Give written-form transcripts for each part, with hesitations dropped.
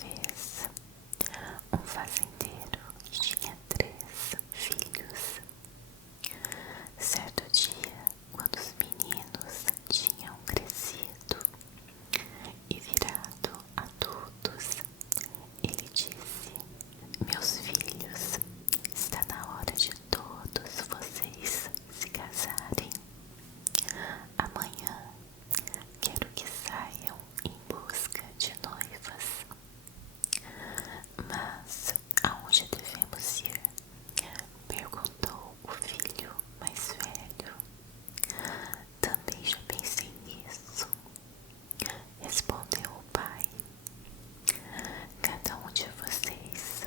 vez um fazendeiro que tinha 3 filhos. Certo dia, quando os meninos tinham crescido e virado adultos, ele disse: meus filhos, está na hora de todos vocês se casarem. Amanhã quero que saiam em busca de noivas. Mas aonde devemos ir? Perguntou o filho mais velho. Também já pensei nisso, respondeu o pai. Cada um de vocês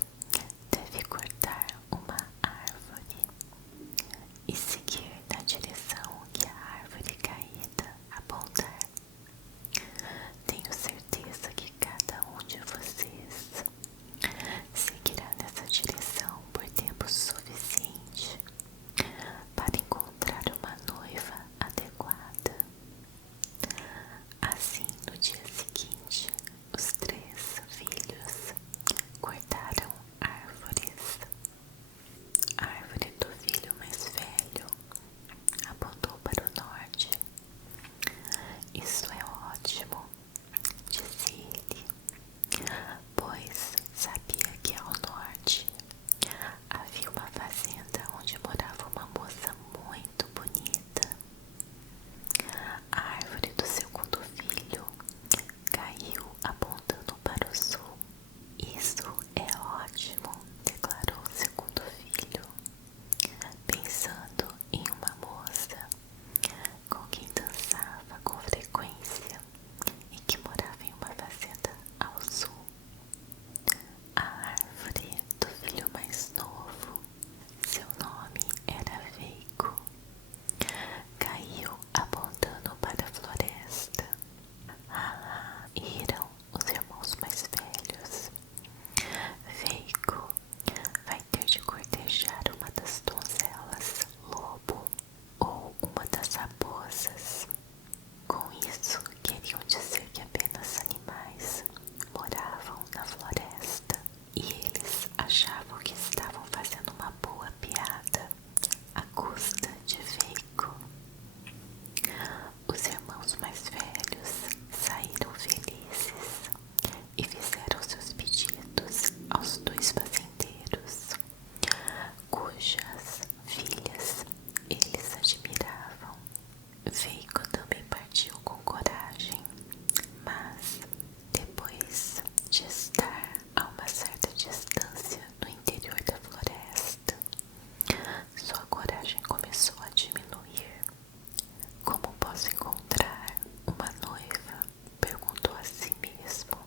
deve cortar uma árvore e seguir na direção que a árvore caída apontar. Tenho certeza que cada um de vocês seguirá nessa direção por tempo suficiente para encontrar uma noiva adequada. Assim, no dia seguinte, os 3 filhos cortaram árvores. A árvore do filho mais velho apontou para o norte. Isso é ótimo, disse ele, pois sabia que ao norte havia uma fazenda onde morava uma moça muito bonita. A árvore do segundo filho caiu apontando para o sul. Isso é ótimo, declarou o segundo filho, pensando em uma moça com quem dançava com frequência e que morava em uma fazenda ao sul. A árvore do filho mais novo, seu nome era Veigo, caiu apontando para a floresta. Riram os irmãos mais velhos. Veigo vai ter de cortejar uma das donzelas lobo ou uma das raposas. Com isso, queriam dizer que apenas animais moravam na floresta e eles achavam que estavam fazendo uma boa piada à custa de Veigo. Os irmãos mais velhos saíram felizes e fizeram seus pedidos aos 2 fazendeiros, cujas filhas eles admiravam. Veigo também partiu com coragem, mas depois de estar a uma certa distância no interior da floresta, sua coragem começou a diminuir. Como posso encontrar uma noiva? Perguntou a si mesmo,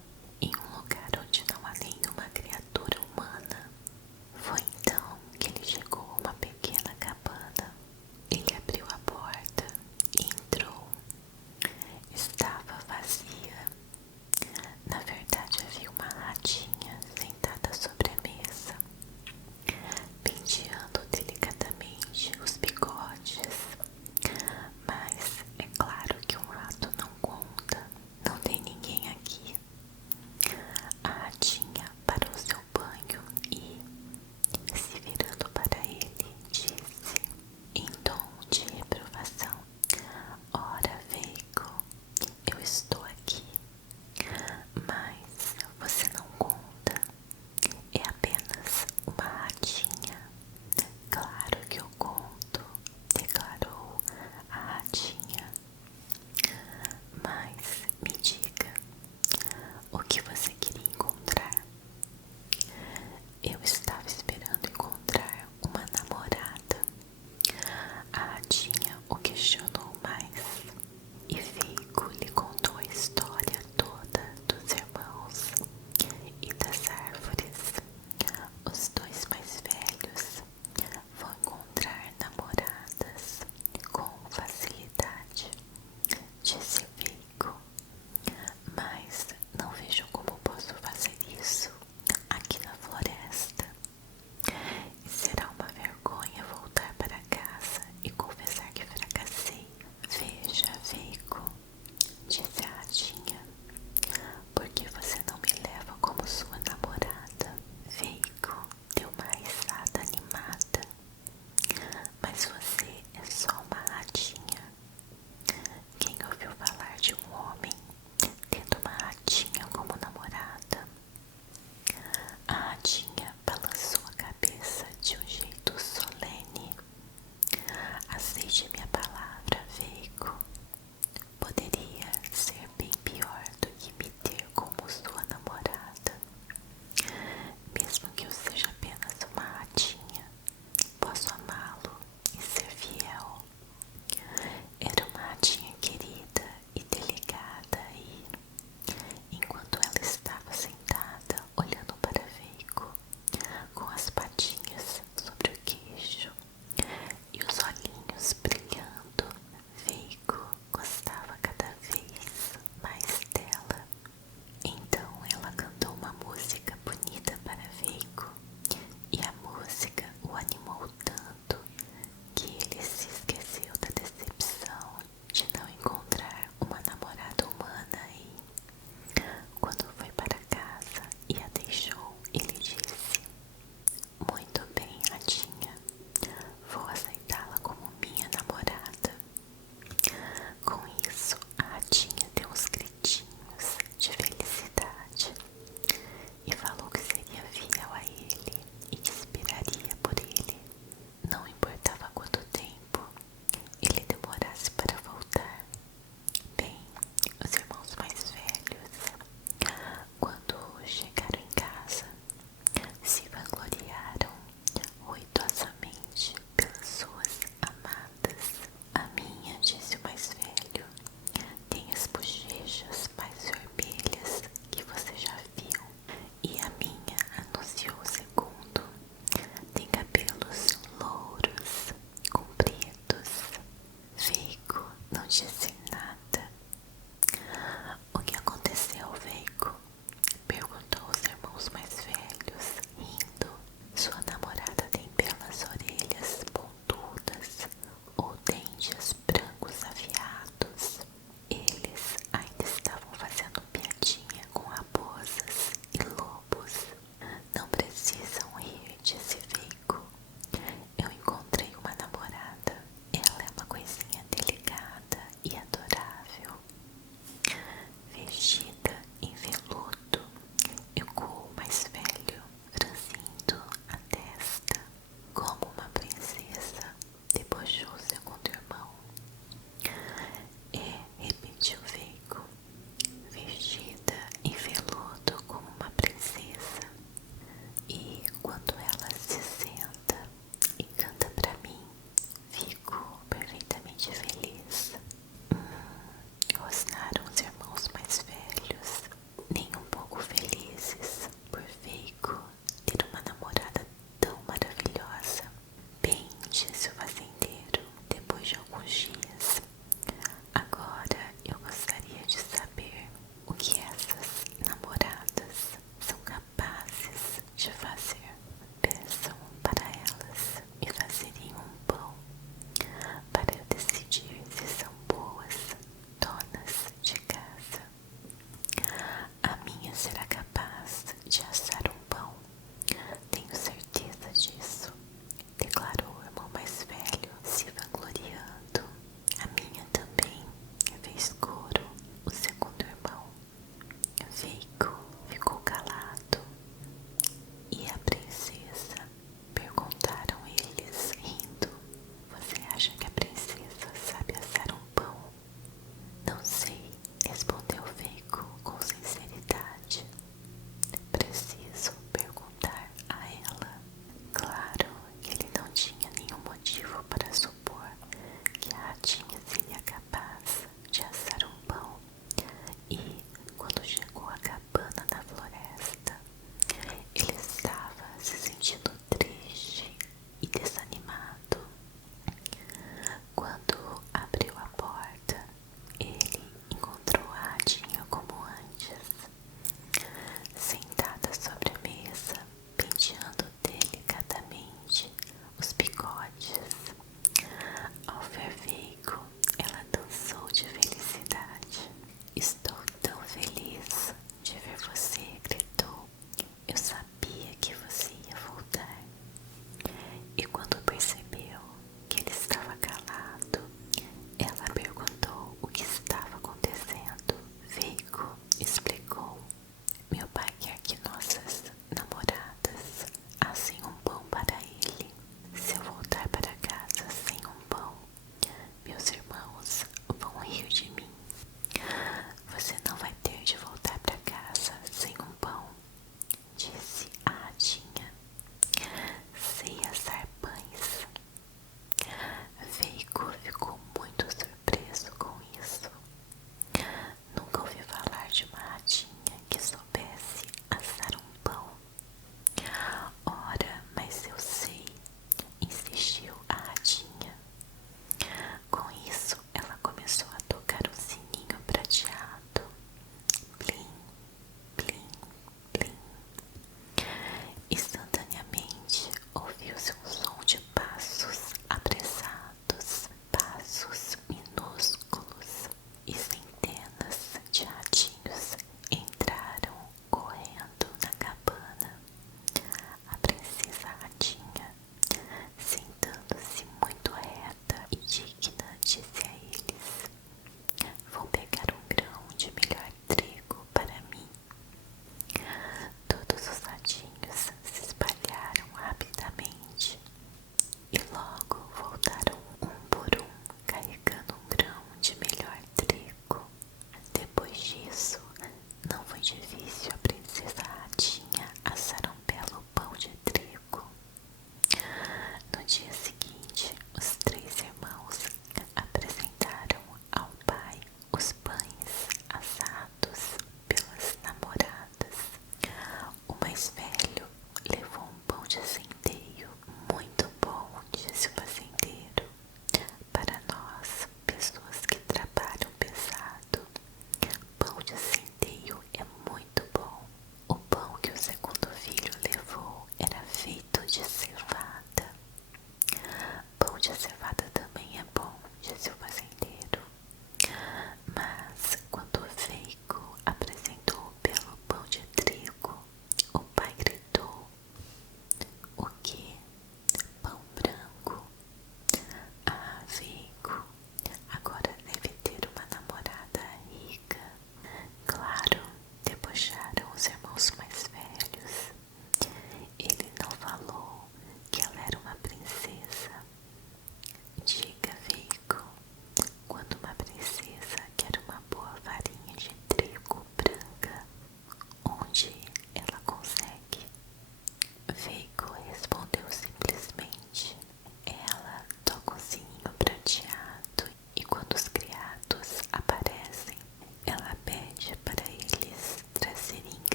em um lugar onde não há nenhuma criatura humana. Foi então que ele chegou a uma pequena cabana. Ele abriu a porta e entrou. Estava vazia. Na verdade, havia uma ratinha sentada sobre a mesa, penteando delicadamente os bigodes. Mas é claro que um rato não conta. Não tem ninguém aqui. A ratinha parou seu banho e, se virando para ele, disse, em tom de reprovação: ora, Veigo, eu estou aqui, mas você não conta. É apenas uma ratinha. Claro que eu conto, declarou a ratinha. Mas me diga, o que você queria encontrar? Eu estava esperando encontrar uma namorada. A ratinha o questionou mais e Veigo lhe contou a história toda dos irmãos e das árvores. Os 2 mais velhos vão encontrar namoradas com facilidade, disse Veigo, mas não vejo como posso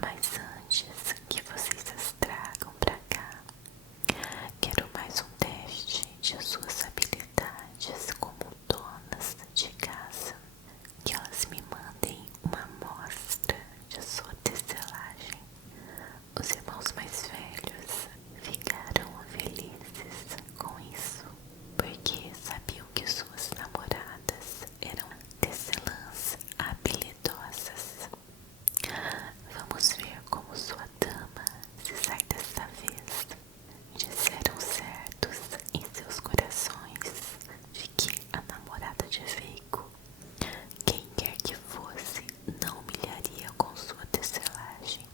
Mas antes que vocês as tragam pra cá, quero mais um teste de suas habilidades como donas de casa. Que elas me mandem uma amostra de sua tecelagem. Os irmãos mais velhos ficaram felizes com isso, porque sabiam que suas namoradas eram tecelãs habilidosas. Vamos ver como sua dama se sai dessa vez. Disseram certos em seus corações de que a namorada de Veigo, quem quer que fosse, não humilharia com sua tecelagem.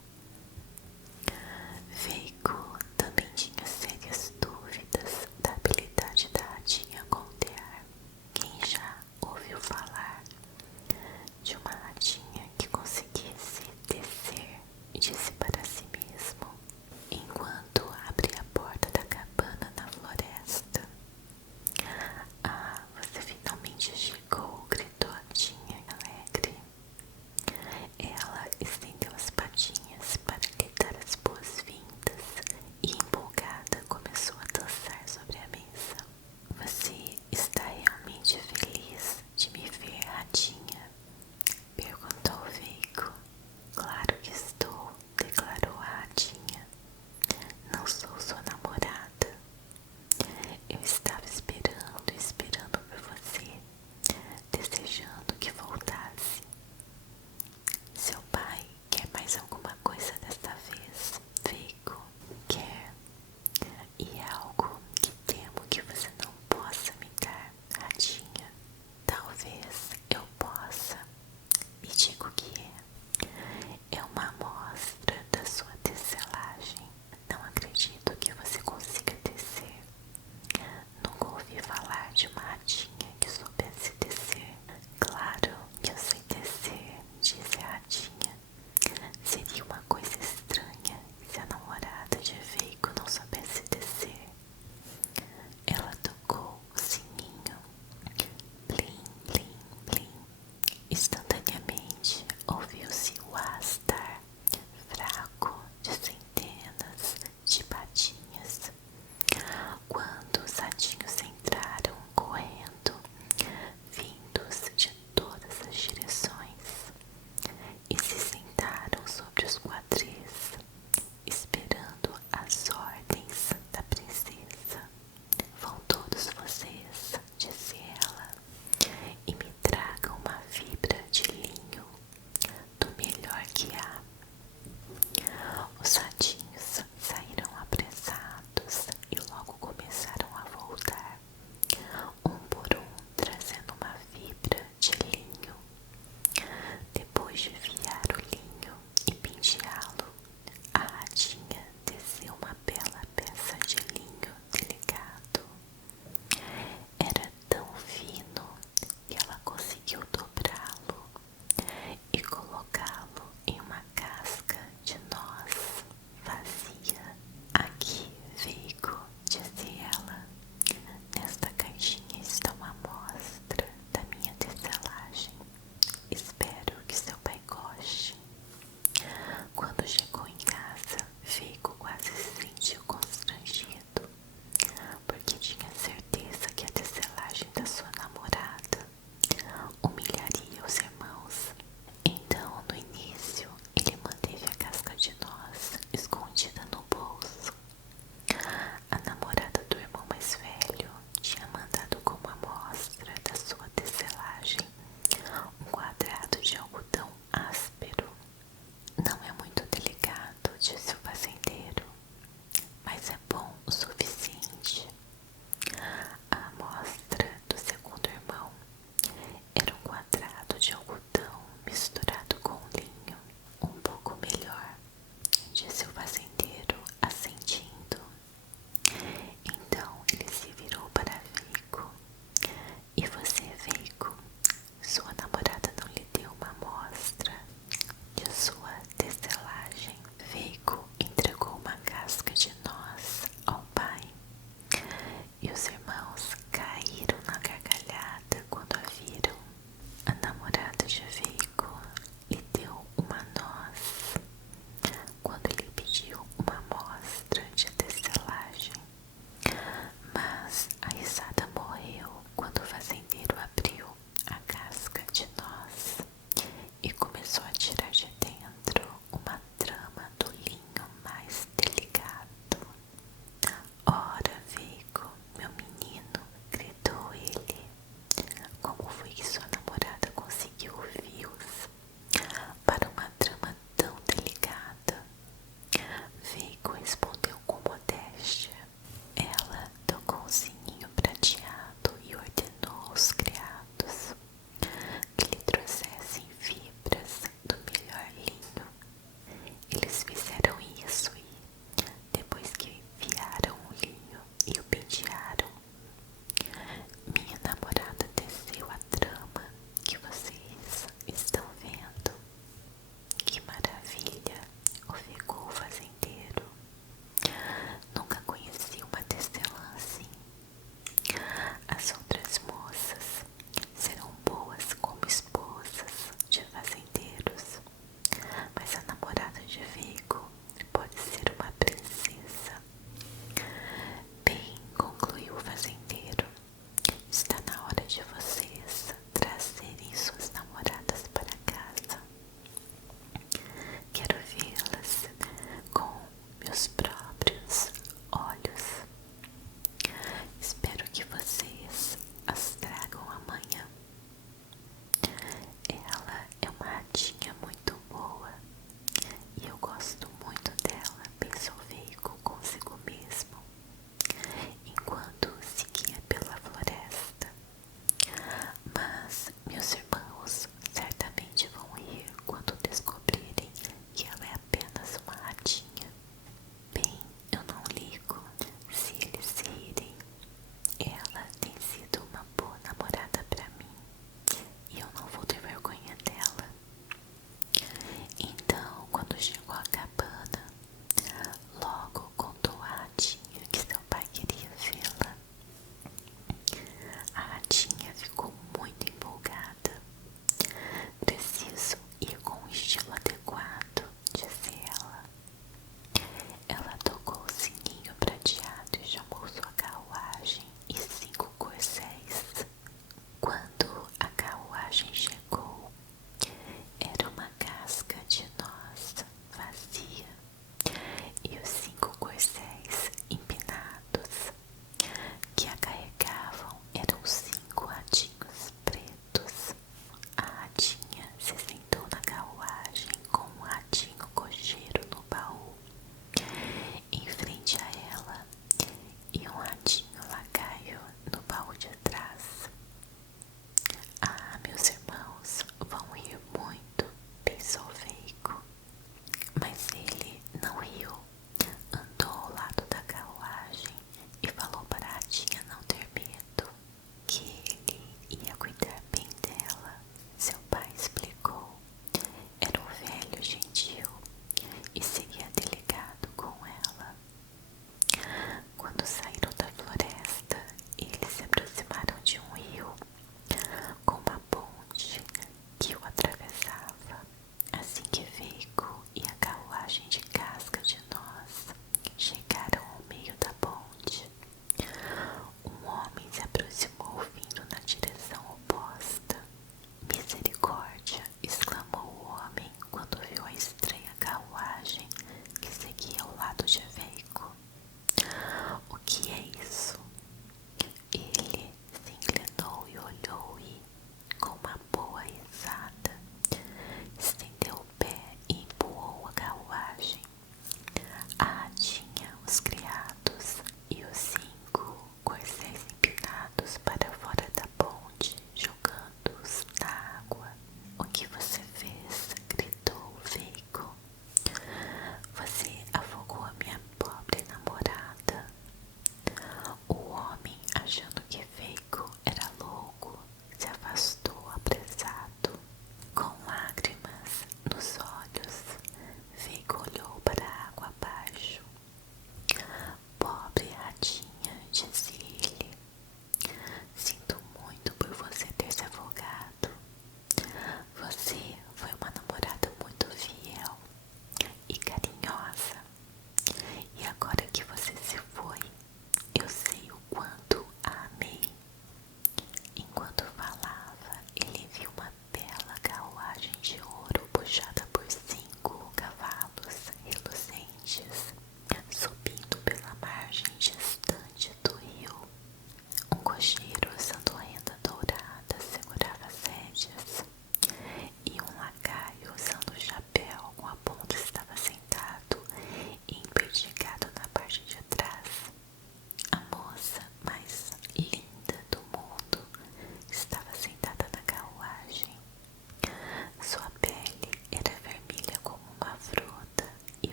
Veigo também tinha sérias dúvidas da habilidade da ratinha Goldear. Quem já ouviu falar de uma ratinha que conseguisse tecer, disse para